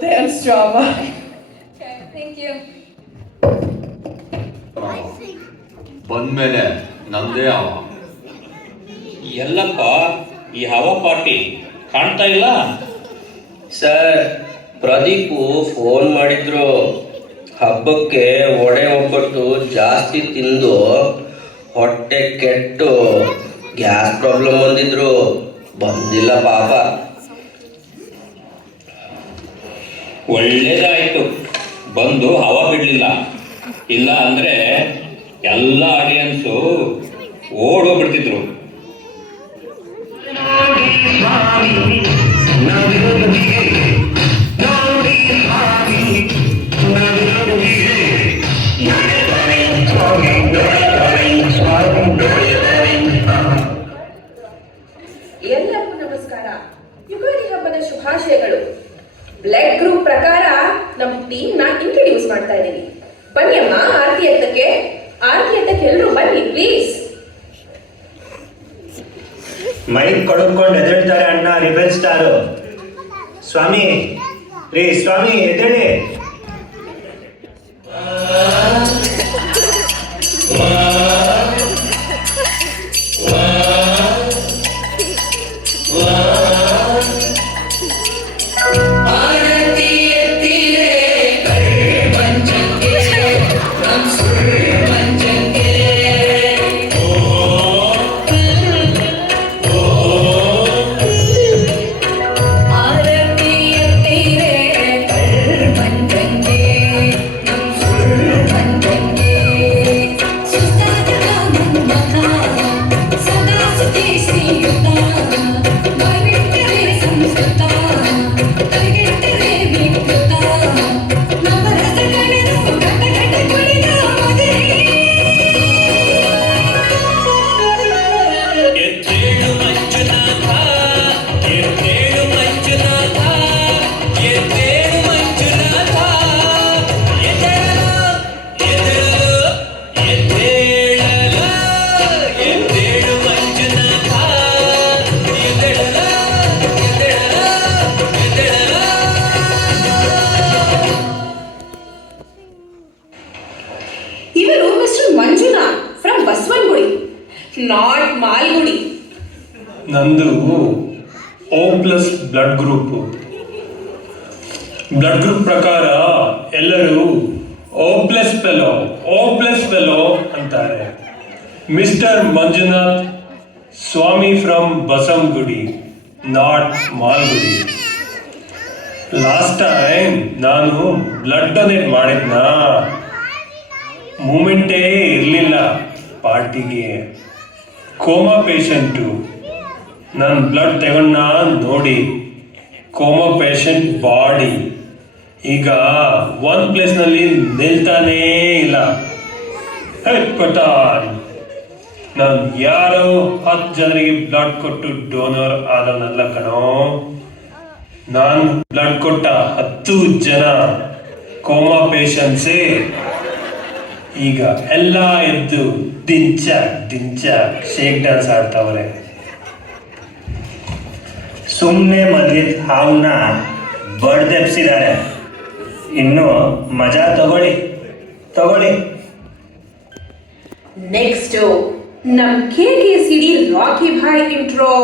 there's drama. Okay, thank you. ಬಂದ್ಮೇಲೆ ನಂದೇ ಅವ. ಎಲ್ಲಪ್ಪ ಈ ಹವಾ ಪಾರ್ಟಿ ಕಾಣ್ತಾ ಇಲ್ಲ? ಸರ್, ಪ್ರದೀಪು ಫೋನ್ ಮಾಡಿದ್ರು. ಹಬ್ಬಕ್ಕೆ ಒಡೆ ಒಬ್ಬಟ್ಟು ಜಾಸ್ತಿ ತಿಂದು ಹೊಟ್ಟೆ ಕೆಟ್ಟು ಗ್ಯಾಸ್ ಪ್ರಾಬ್ಲಮ್ ಬಂದಿದ್ರು. ಬಂದಿಲ್ಲ ಪಾಪ. ಒಳ್ಳೇದಾಯಿತು, ಬಂದು ಹವಾ ಬಿಡಲಿಲ್ಲ. ಇಲ್ಲ ಅಂದರೆ ಎಲ್ಲ ಆಡಿಯನ್ಸು ಓಡೋಗ್ಬಿಡ್ತಿದ್ರು. ಎಲ್ಲರಿಗೂ ನಮಸ್ಕಾರ. ಯುಗಾದಿ ಹಬ್ಬದ ಶುಭಾಶಯಗಳು. ಬ್ಲಡ್ ಗ್ರೂಪ್ ಪ್ರಕಾರ ನಮ್ಮ ಟೀಮ್ ನ ಇಂಟ್ರೊಡ್ಯೂಸ್ ಮಾಡ್ತಾ ಇದ್ದೀವಿ. ಬನ್ನಿ ಅಮ್ಮ, ಆರತಿ ಎತ್ತಕ್ಕೆ ಎಲ್ಲರೂ ಬನ್ನಿ ಪ್ಲೀಸ್. ಮೈಕ್ ಕೊಡ್ಕೊಂಡು ಎದ್ದೇಳ್ತಾರೆ ಅಣ್ಣ ರಿಬೆಲ್ ಸ್ಟಾರು. ಸ್ವಾಮಿ ಸ್ವಾಮಿ ಎದ್ದೇಳಿ. ಇವರು mister Manjuna from Basavanagudi, not Malgudi. ನಂದು O ಪ್ಲಸ್ ಬ್ಲಡ್ ಗ್ರೂಪ್ ಪ್ರಕಾರ ಎಲ್ಲರೂ O ಪ್ಲಸ್ ಫೆಲೋ ಅಂತಾರೆ. Mister Manjunath Swamy from Basavanagudi, not Malgudi. Last time ನಾನು ಬ್ಲಡ್ ಡೊನೇಟ್ ಮಾಡಿದ್ನಾ, ಮೂಮೆಂಟೇ ಇರಲಿಲ್ಲ ಪಾರ್ಟಿಗೆ. Coma patient. ನನ್ನ ಬ್ಲಡ್ ತಗೊಂಡ ನೋಡಿ, ಕೋಮಾ ಪೇಷಂಟ್ ಬಾಡಿ ಈಗ ಒಂದು ಪ್ಲೇಸ್ನಲ್ಲಿ ನಿಲ್ತಾನೇ ಇಲ್ಲ. ನಾನು ಯಾರೋ 10 ಜನರಿಗೆ ಬ್ಲಡ್ ಕೊಟ್ಟು ಡೋನರ್ ಆದವನಲ್ಲ ಕಣೋ. ನಾನು ಬ್ಲಡ್ ಕೊಟ್ಟ 10 ಜನ ಕೋಮಾ ಪೇಷಂಟ್ಸೇ ಈಗ ಎಲ್ಲ ಎದ್ದು ದಿಂಚ ಶೇಕ್ ಡ್ಯಾನ್ಸ್ ಆಡ್ತಾವ್ರೆ. ಸುಮ್ಮನೆ ಮದ್ವಿದ್ ಹಾವನ್ನ ಬಡ್ದೆಪ್ಸಿದ್ದಾರೆ. ಇನ್ನು ಮಜಾ ತಗೊಳ್ಳಿ. ನೆಕ್ಸ್ಟ್ ನಮ್ KKCD ರಾಕಿ ಭಾಯ್ ಇಂಟ್ರೋ.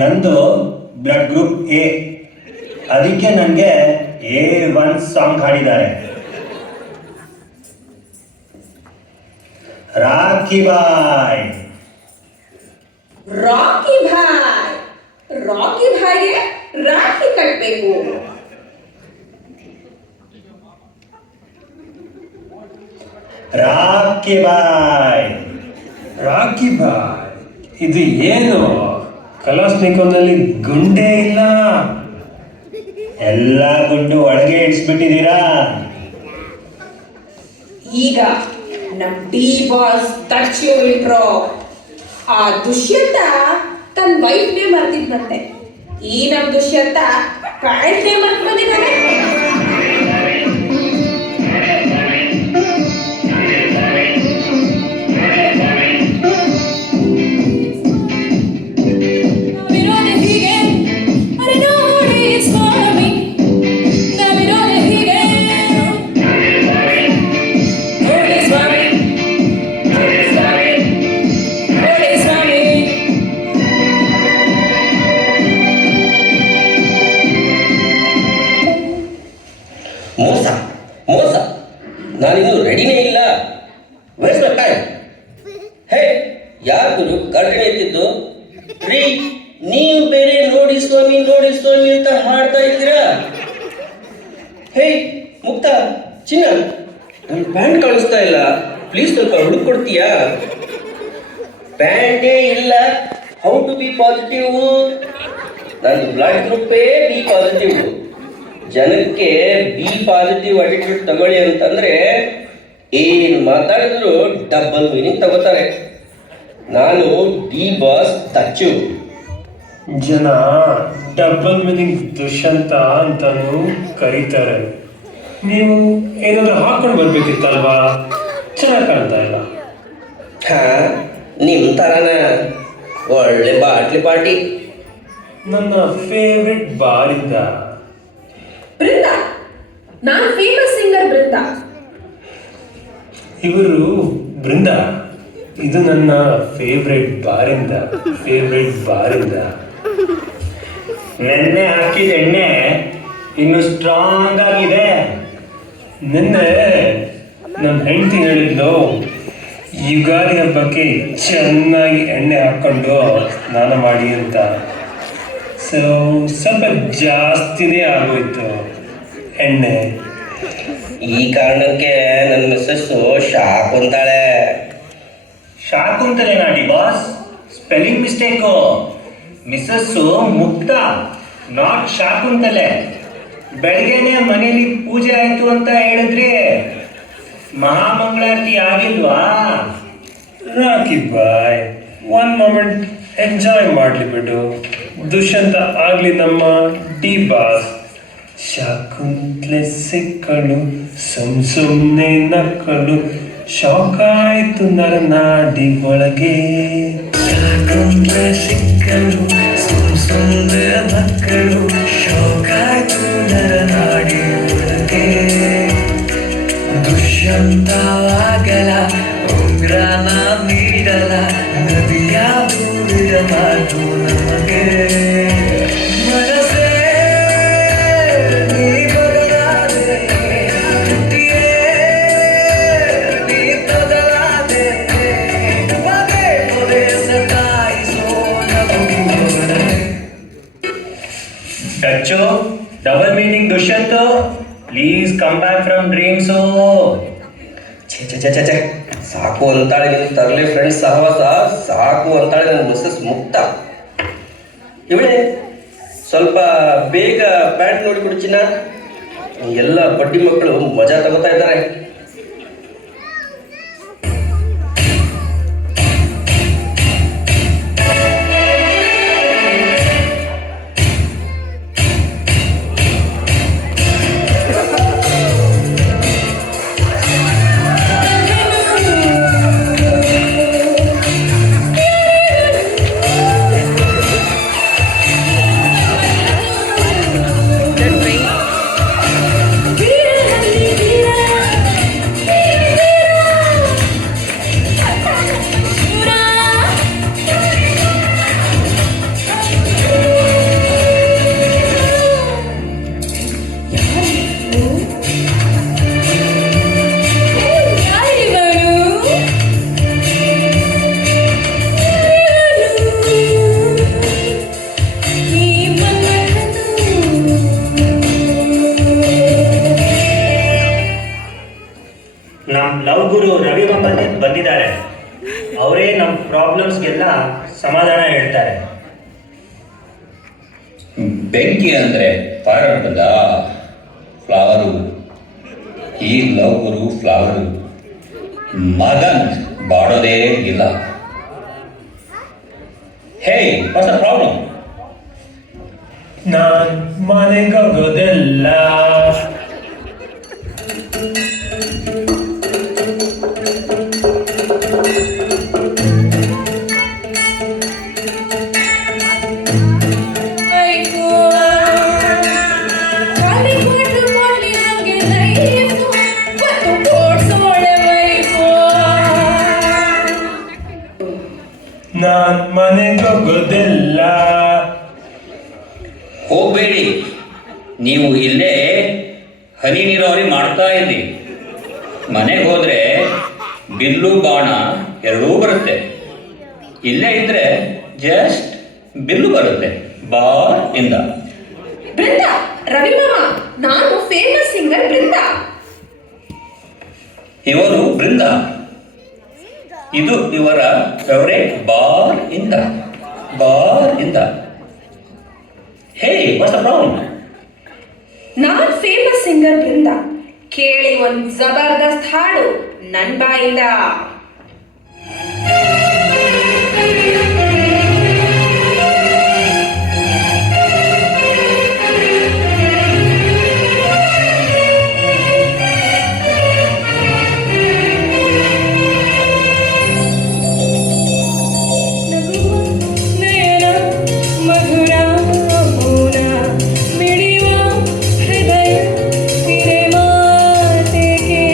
ನಂದು ಬ್ಲಡ್ ಗ್ರೂಪ್ A, ಅದಕ್ಕೆ ನನಗೆ A1 ಸಾಂಗ್ ಹಾಡಿದ್ದಾರೆ. ರಾಖಿ ಬಾಯ್ ಭಾಯ್ಗೆ ರಾಖಿ ಕಟ್ಟಬೇಕು. ರಾಖಿ ಬಾಯ್ ರಾಕಿ ಬಾಯ್, ಇದು ಏನು ಕಲಾಸ್ನಿಕೋನಲ್ಲಿ ಗುಂಡೇ ಇಲ್ಲ? ಎಲ್ಲ ಗುಂಡು ಒಳಗೆ ಇಡ್ಸ್ಬಿಟ್ಟಿದ್ದೀರಾ. ಈಗ ನಮ್ ಡಿ ಬಾಸ್ ದಚ್ಚು ಇಂಟ್ರೋ. ಆ ದುಷ್ಯಂತ ತನ್ನ ವೈಫ್ನೇ ಮರ್ತಿದ್ನಂತೆ. ಈ ನಮ್ ದುಷ್ಯಂತ ಪ್ಯಾಂಟ್ನೇ ಮರ್ತ್ ಬಂದಿದ್ದಾನೆ. ನಾವಿರೋದೆ ಹೀಗೆ, ಅರೆ ನೋಡಿ ಸ್ವಾಮಿ, ನಾವಿರೋದೆ ಹೀಗೆ. ನೋಡಿ ಸ್ವಾಮಿ, ನೋಡಿ ಸ್ವಾಮಿ, ನೋಡಿ ಸ್ವಾಮಿ. ಮೋಸ ಮೋಸ, ನಾನಿನ್ನು ರೆಡಿನೇ ಇಲ್ಲ. Waste my time. ಹೇ, ಯಾರು ಕರ್ಟನೆ ಎತ್ತಿದ್ದು? ರೀ, ನೀವು ಬೇರೆ ನೋಡಿ ಸ್ವಾಮಿ ಅಂತ ಹಾಡ್ತಾ ಇದ್ದೀರಾ? ಹೇ ಮುಕ್ತ, ಚಿನ್ನ, ನನ್ನ ಪ್ಯಾಂಟ್ ಕಾಣಿಸ್ತಾ ಇಲ್ಲ, ಪ್ಲೀಸ್ ಸ್ವಲ್ಪ ಹುಡುಕೊಡ್ತೀಯಾ? ಪ್ಯಾಂಟೇ ಇಲ್ಲ, ಹೌ ಟು ಬಿ ಪಾಸಿಟಿವ್? ನಂದು ಬ್ಲಡ್ ಗ್ರೂಪೇ ಬಿ ಪಾಸಿಟಿವ್. ಜನಕ್ಕೆ ಬಿ ಪಾಸಿಟಿವ್ ಅಟಿಟ್ಯೂಡ್ ತಗೊಳ್ಳಿ ಅಂತಂದ್ರೆ ಏನ್ ಮಾತಾಡಿದ್ರು ಡಬಲ್ ಮೀನಿಂಗ್ ತಗೋತಾರೆ. ನಾನು ಡಿ ಬಾಸ್ ದಚ್ಚು. ಜನ ಡಬಲ್ ಮೀನಿಂಗ್ ದುಷ್ಯಂತ ಅಂತಾನು ಕರೀತಾರೆ. ನೀವು ಏನಾದ್ರು ಹಾಕೊಂಡು ಬರ್ಬೇಕಿತ್ತಲ್ವಾ? ಚೆನ್ನಾಗಿ ಕಾಣ್ತಾ ಇಲ್ಲ. ಹಾ, ನಿಮ್ ತರನ ಒಳ್ಳೆ ಬಾಟ್ಲಿ ಪಾರ್ಟಿ. ನನ್ನ ಫೇವ್ರೆಟ್ ಬಾರಿಂದ. ಬೃಂದ, ನಾನ್ ಫೇಮಸ್ ಸಿಂಗರ್ ಬೃಂದ. ಇವರು ಬೃಂದ, ಇದು ನನ್ನ ಫೇವ್ರೆಟ್ ಬಾರಿಂದ. ನೆನ್ನೆ ಹಾಕಿದ ಎಣ್ಣೆ ಇನ್ನು ಸ್ಟ್ರಾಂಗ್ ಆಗಿದೆ. ನಿನ್ನೆ ನನ್ನ ಹೆಂಡತಿ ಹೇಳಿದ್ಲು, ಯುಗಾದಿ ಹಬ್ಬಕ್ಕೆ ಚೆನ್ನಾಗಿ ಎಣ್ಣೆ ಹಾಕೊಂಡು ಸ್ನಾನ ಮಾಡಿ ಅಂತ. ಸ್ವಲ್ಪ ಜಾಸ್ತಿನೇ ಆಗೋಯ್ತು ಎಣ್ಣೆ. ಈ ಕಾರಣಕ್ಕೆ ನನ್ನ ಮಿಸ್ಸಸ್ ಶಾಕ್ ಅಂತಾಳೆ. ಶಾಕುಂತಲೆನಾ D boss? Spelling mistake. Missus Mukta, not Shakuntala. ಬೆಳಗ್ಗೆನೆ ಮನೇಲಿ ಪೂಜೆ ಆಯ್ತು ಅಂತ ಹೇಳಿದ್ರಿ, ಮಹಾಮಂಗಳಾರತಿ ಆಗಿಲ್ವಾ? Rocky bhai, one moment enjoy ಮಾಡಲಿ ಬಿಡು. ದುಷ್ಯಂತ ಆಗ್ಲಿ ನಮ್ಮ ಡಿ ಬಾಸ್. ಶಾಕುಂತ್ಲೆ ಸಿಕ್ಕಳು, ಸುಮ್ನೆ ನಕ್ಕಳು, ಶಾಕಾಯ್ತು ನರನಾಡಿ ಒಳಗೆ. ಶಾಕುಂತ್ಲೆ ಸಿಕ್ಕಳು, ಸುಮ್ನೆ ನಕ್ಕಳು, ಶಾಕಾಯ್ತು ನರನಾಡಿ ಒಳಗೆ. ದುಷ್ಯಂತವಾಗಲ ಉಗ್ರನ ನೀಡಲ, ನದಿಯ ದೂರಿದ ಮಾತು ನಮಗೆ. ಮನಸೇ ನೀ ಬದಲಾದೆ, ಹುಟ್ಟಿಯೇ ನೀ ಬದಲಾದೆ, ಪದೇ ಪದೇ ಸತಾಯಿಸೋ ನಗುವೊಡನೆ. ಡಚ್ಚು, double meaning Dushyanth, please come back from dreams. ಛೆ, ಸಾಕು ಅಂತಾಳೆ ನಿನ್ ತರ್ಲಿ ಫ್ರೆಂಡ್ಸ್ ಸಹವಾಸ, ಸಾಕು ಅಂತಾಳೆ ನನ್ನ ಮಿಸ್ಸಸ್ ಮುಕ್ತ. ಇವಳೆ ಸ್ವಲ್ಪ ಬೇಗ ಪ್ಯಾಂಟ್ ನೋಡಿ ಕೊಡ್ಚಿನ. ಎಲ್ಲ ಬಡ್ಡಿ ಮಕ್ಕಳು ಮಜಾ ತಗೋತಾ ಇದ್ದಾರೆ. ನಮ್ ಲವ್ ಗುರು ರವಿ ಬಂದಿದ್ದಾರೆ. ಅವರೇ ನಮ್ಮ ಪ್ರಾಬ್ಲಮ್ಸ್ಗೆಲ್ಲ ಸಮಾಧಾನ ಹೇಳ್ತಾರೆ. ಬೆಂಕಿ ಅಂದರೆ ಫೈರ್ ಅಂತದ ಫ್ಲವರು, ಈ ಲವ್ ಗುರು ಫ್ಲವರು. ಮಗನ್ ಬಾಡೋದೇ ಇಲ್ಲ. ಹೇ, ವಾಟ್ಸ್ ದ ಪ್ರಾಬ್ಲಮ್? ನಾನ್ ಮನೆಗೋಗೋದಿಲ್ಲ. ವೈಫು ಖಾಲಿ ಬಾಟ್ಲು ಬಾಟ್ಲಿ ಹಂಗೆ ಲೈಫು ಮತ್ತು ಕೋಡ್ಸೋಳೆ ವೈಫು. ನಾನ್ ಮನೆಗೋಗೋದಿಲ್ಲ. ಹೋಗಬೇಡಿ, ನೀವು ಇಲ್ಲೇ ಹನಿ ನೀರಾವರಿ ಮಾಡ್ತಾ ಇರಿ. ಮನೆಗೆ ಹೋದರೆ ಬಿಲ್ಲು ಬಾಣ ಎರಡೂ ಬರುತ್ತೆ. ಇಲ್ಲೇ ಇದ್ರೆ ಜಸ್ಟ್ ಬಿಲ್ಲು ಬರುತ್ತೆ ಬಾರ್ ಇಂದ. ಬೃಂದ, ರವಿ ಮಾಮ, ನಾನು ಫೇಮಸ್ ಸಿಂಗರ್ ಬೃಂದ. ಇವರು ಬೃಂದ, ಇದು ಇವರ ಫೇವರೇಟ್ ಬಾರ್ ಇಂದ. ಬಾರ್ ಇಂದ. ಹೇ, ವಾಟ್ಸ್ ದ ಪ್ರಾಬ್ಲಮ್? ನಾನ್ ಫೇಮಸ್ ಸಿಂಗರ್ ಬೃಂದ. ಕೇಳಿ ಒಂದ್ ಜಬರ್ದಸ್ತ್ ಹಾಡು ನನ್ ಬಾಯಿಂದ. ನಗುವ ನಯನ ಮಧುರ ಮೌನ ಮಿಡಿಯುವ ಹೃದಯ ನಿರೆ ಮಾತೆಗೆ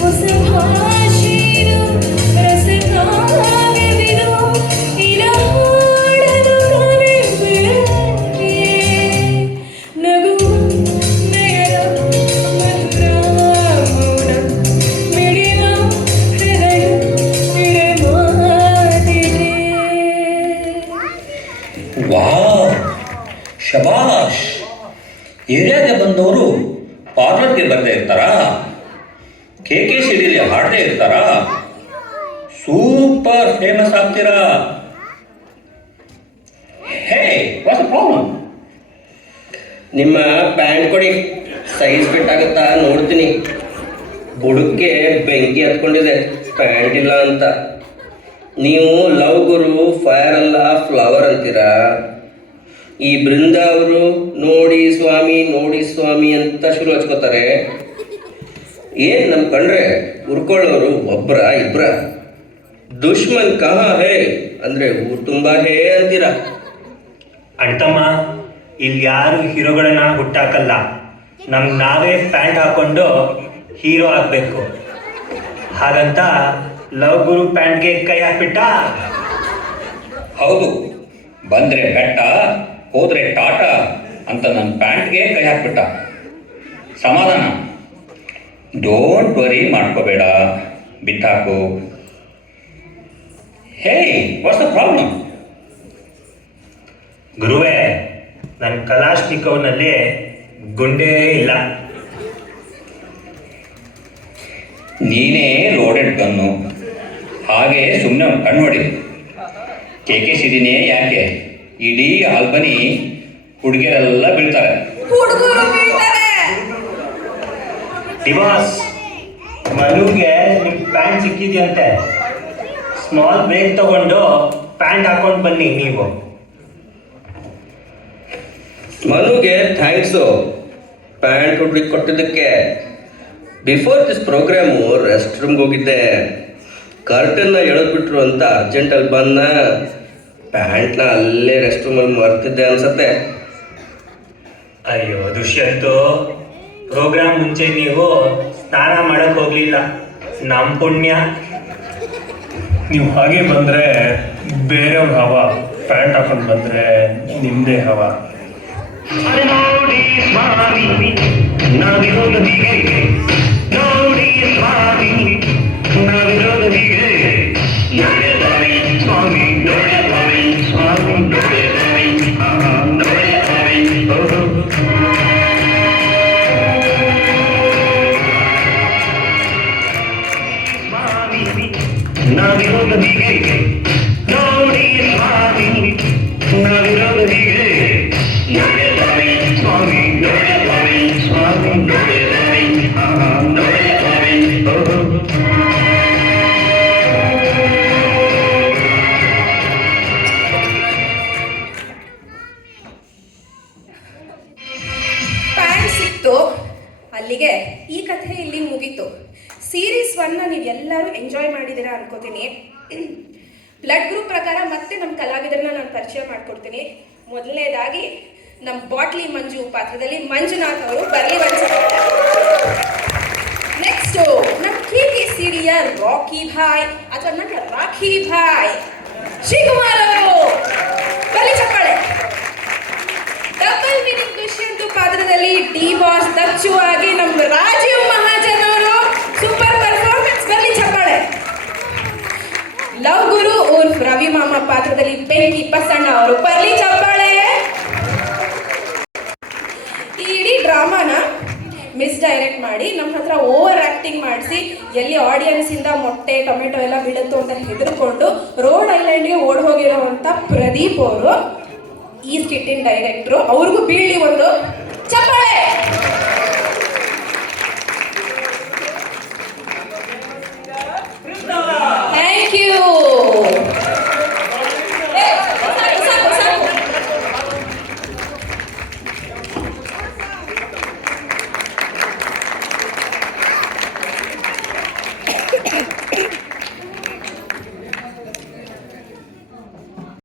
ಹೊಸ ಭಾಷೆಯು ರಸ ಕಾವ್ಯವಿದು ಇರ ಹಾಡಲು ಕಲಿಬೇಕೆ. ನಗುವ ನಯನ ಮಧುರ ಮೌನ ಮಿಡಿಯುವ ಹೃದಯ ನಿರೆ ಮಾತೆಗೆ. ವಾವ್, ಶಬಾಷ್. ಏರಿಯಾಗೆ ಬಂದವರು ಪಾರ್ಲರ್ಗೆ ಬರ್ದೇ ಇರ್ತಾರಾ? ಕೆ ಸಿಡಿಲಿ ಹಾಡದೇ ಇರ್ತಾರಾ? ಸೂಪರ್ ಫೇಮಸ್ ಆಗ್ತೀರಾ. ಹೇ, ವಾಟ್ಸ್ ದ ಪ್ರಾಬ್ಲಮ್? ನಿಮ್ಮ ಪ್ಯಾಂಟ್ ಕೊಡಿ, ಸೈಜ್ ಫಿಟ್ ಆಗುತ್ತಾ ನೋಡ್ತೀನಿ. ಬುಡಕ್ಕೆ ಬೆಂಕಿ ಹತ್ಕೊಂಡಿದೆ, ಪ್ಯಾಂಟ್ ಇಲ್ಲ ಅಂತ. ನೀವು ಲವ್ ಗುರು ಫೈರ್ ಅಲ್ಲ ಫ್ಲವರ್ ಅಂತೀರಾ. ಈ ಬೃಂದ ಅವರು ನೋಡಿ ಸ್ವಾಮಿ ಅಂತ ಶುರು ಹಚ್ಕೋತಾರೆ. ಏನ್ ನಮ್ ಕಂಡ್ರೆ ಉರ್ಕೊಳ್ಳೋರು ಒಬ್ರ ಇಬ್ರ? ದುಶ್ಮನ್ ಕಹಾ ಹೇ ಅಂದ್ರೆ ಊರ್ ತುಂಬಾ ಹೇ ಅಂತೀರಾ. ಅಣ್ತಮ್ಮ, ಇಲ್ಲಿ ಯಾರು ಹೀರೋಗಳನ್ನ ಹುಟ್ಟಾಕಲ್ಲ. ನಮ್ಗೆ ನಾವೇ ಪ್ಯಾಂಟ್ ಹಾಕೊಂಡು ಹೀರೋ ಆಗ್ಬೇಕು. ಹಾಗಂತ ಲವ್ ಗುರು ಪ್ಯಾಂಟ್ಗೆ ಕೈ ಹಾಕ್ಬಿಟ್ಟ. ಹೌದು, ಬಂದ್ರೆ ಬೆಟ್ಟ ಹೋದ್ರೆ ಟಾಟಾ ಅಂತ ನನ್ನ ಪ್ಯಾಂಟ್ಗೆ ಕೈ ಹಾಕ್ಬಿಟ್ಟ. ಸಮಾಧಾನ, ಡೋಂಟ್ ವರಿ ಮಾಡ್ಕೋಬೇಡ, ಬಿತ್ತಾಕು. ಹೇ, ವಾಟ್ಸ್ ದ ಪ್ರಾಬ್ಲಮ್? ಗುರುವೇ, ನನ್ನ ಕಲಾಶ್ನಿಕವ್ನಲ್ಲಿ ಗುಂಡೇ ಇಲ್ಲ. ನೀನೇ ಲೋಡೆಡ್ ಗನ್ನು, ಹಾಗೆ ಸುಮ್ಮನೆ ಕಣ್ಣು ಹೊಡಿ. ಕೆ ಸಿಡಿನೇ ಯಾಕೆ, ಇಡೀ ಆಲ್ಬನಿ ಹುಡುಗಿಯರೆಲ್ಲ ಬೀಳ್ತಾರೆ. ಹುಡುಗರು ಬೀಳ್ತಾರೆ. ಡಿವಾಸ್, ಮನುಗೆ ನಿಮ್ ಪ್ಯಾಂಟ್ ಸಿಕ್ಕಿದ್ಯಂತೆ. ಸ್ಮಾಲ್ ಬ್ರೇಕ್ ತಗೊಂಡು ಪ್ಯಾಂಟ್ ಹಾಕೊಂಡು ಬನ್ನಿ ನೀವು. ಮನುಗೆ ಥ್ಯಾಂಕ್ಸು ಪ್ಯಾಂಟ್ ಹುಡ್ಲಿಕ್ಕೆ ಕೊಟ್ಟಿದ್ದಕ್ಕೆ. ಬಿಫೋರ್ ದಿಸ್ ಪ್ರೋಗ್ರಾಮು ರೆಸ್ಟ್ ರೂಮ್ಗೆ ಹೋಗಿದ್ದೆ. ಕರ್ಟನ್ನ ಎಳೆದ್ಬಿಟ್ರು ಅಂತ ಅರ್ಜೆಂಟಲ್ಲಿ ಬಂದ. ಪ್ಯಾಂಟ್ನ ಅಲ್ಲೇ ರೆಸ್ಟ್ ರೂಮಲ್ಲಿ ಮರ್ತಿದ್ದೆ ಅನ್ಸತ್ತೆ. ಅಯ್ಯೋ ದುಷ್ಯಂತು, ಪ್ರೋಗ್ರಾಮ್ ಮುಂಚೆ ನೀವು ಸ್ನಾನ ಮಾಡಕ್ ಹೋಗ್ಲಿಲ್ಲ. ನಮ್ ಪುಣ್ಯ. ನೀವು ಹಾಗೆ ಬಂದರೆ ಬೇರೆಯವ್ರ ಹವ, ಪ್ಯಾಂಟ್ ಹಾಕೊಂಡು ಬಂದರೆ ನಿಮ್ಮದೇ ಹವ. ನೋಡಿ ಸ್ವಾಮಿ ನಾವಿರೋದು ಹೀಗೆ, ನೋಡಿ ಸ್ವಾಮಿ ನಾವಿರೋದು ಹೀಗೆ. ನೋಡಿ ಸ್ವಾಮಿ, ನೋಡಿ ಸ್ವಾಮಿ, ನೋಡಿ ಸ್ವಾಮಿ, ನೋಡಿ ಸ್ವಾಮಿ ನಾವಿರೋದು ಹೀಗೆ ನೋಡಿ ಸ್ವಾಮಿ ನಾವಿರೋದು ಹೀಗೆ ನೋಡಿ ಸ್ವಾಮಿ ಸ್ವಾಮಿ ನೋಡಿ ಸ್ವಾಮಿ ಸ್ವಾಮಿ ನೋಡಿ ಸ್ವಾಮಿ ನೋಡಿ ಸ್ವಾಮಿ ಪ್ಯಾಂಟ್ ಸಿಕ್ತು, ಅಲ್ಲಿಗೆ ಈ ಕಥೆ ಇಲ್ಲಿ ಮುಗೀತು. ಸೀರೀಸ್ 1ನ ನೀವೆಲ್ಲರೂ ಎಂಜಾಯ್ ಮಾಡಿದ್ದೀರಾ ಅನ್ಕೋತೀನಿ. ಬ್ಲಡ್ ಗ್ರೂಪ್ ಪ್ರಕಾರ ಮತ್ತೆ ನಮ್ಮ ಕಲಾವಿದರನ್ನ ನಾನು ಪರಿಚಯ ಮಾಡ್ಕೊಡ್ತೀನಿ. ಮೊದಲನೇದಾಗಿ ನಮ್ಮ ಬಾಟ್ಲಿ ಮಂಜು ಪಾತ್ರದಲ್ಲಿ ಮಂಜುನಾಥ್ ಅವರು ಬರಲಿ ಒಂದ್ಸಲ. ನೆಕ್ಸ್ಟು ನಮ್ಮ KKCDಯ ರಾಕಿ ಭಾಯ್ ಅಥವಾ ನನ್ನ ರಾಖಿ ಭಾಯ್ ಶ್ರೀಕುಮಾರ್ ಅವರು ಬರಲಿ ಚಪ್ಪಾಳೆ. ಡಬಲ್ ಮೀನಿಂಗ್ ದುಷ್ಯಂತು ಪಾತ್ರದಲ್ಲಿ ಡಿ ಬಾಸ್ ದಚ್ಚು ಆಗಿ ನಮ್ಮ ರಾಜೀವ್ ಮಹಾಜನ್ ಅವರು ಸೂಪರ್ ಪರ್ಫಾರ್ಮೆನ್ಸ್, ಬರಲಿ ಚಪ್ಪಾಳೆ. ಲವ್ ಗುರು ಉರ್ಫ್ ರವಿ ಮಾಮ ಪಾತ್ರದಲ್ಲಿ ಬೆಂಕಿ ಬಸಣ್ಣ ಅವರು ಬರಲಿ ಚಪ್ಪಾಳೆ. ಈ ಇಡೀ ಡ್ರಾಮಾನ ಮಿಸ್ಡೈರೆಕ್ಟ್ ಮಾಡಿ ನಮ್ಮ ಹತ್ರ ಓವರ್ ಆಕ್ಟಿಂಗ್ ಮಾಡಿಸಿ ಎಲ್ಲಿ ಆಡಿಯನ್ಸ್ ಇಂದ ಮೊಟ್ಟೆ ಟೊಮೆಟೊ ಎಲ್ಲ ಬೀಳುತ್ತೋ ಅಂತ ಹೆದರ್ಕೊಂಡು ರೋಡ್ ಐಲ್ಯಾಂಡ್ಗೆ ಓಡ್ ಹೋಗಿರೋವಂಥ ಪ್ರದೀಪ್ ಅವರು ಈ ಸ್ಕಿಟ್ಟಿನ ಡೈರೆಕ್ಟ್ರು. ಅವ್ರಿಗೂ ಬೀಳಿ ಒಂದು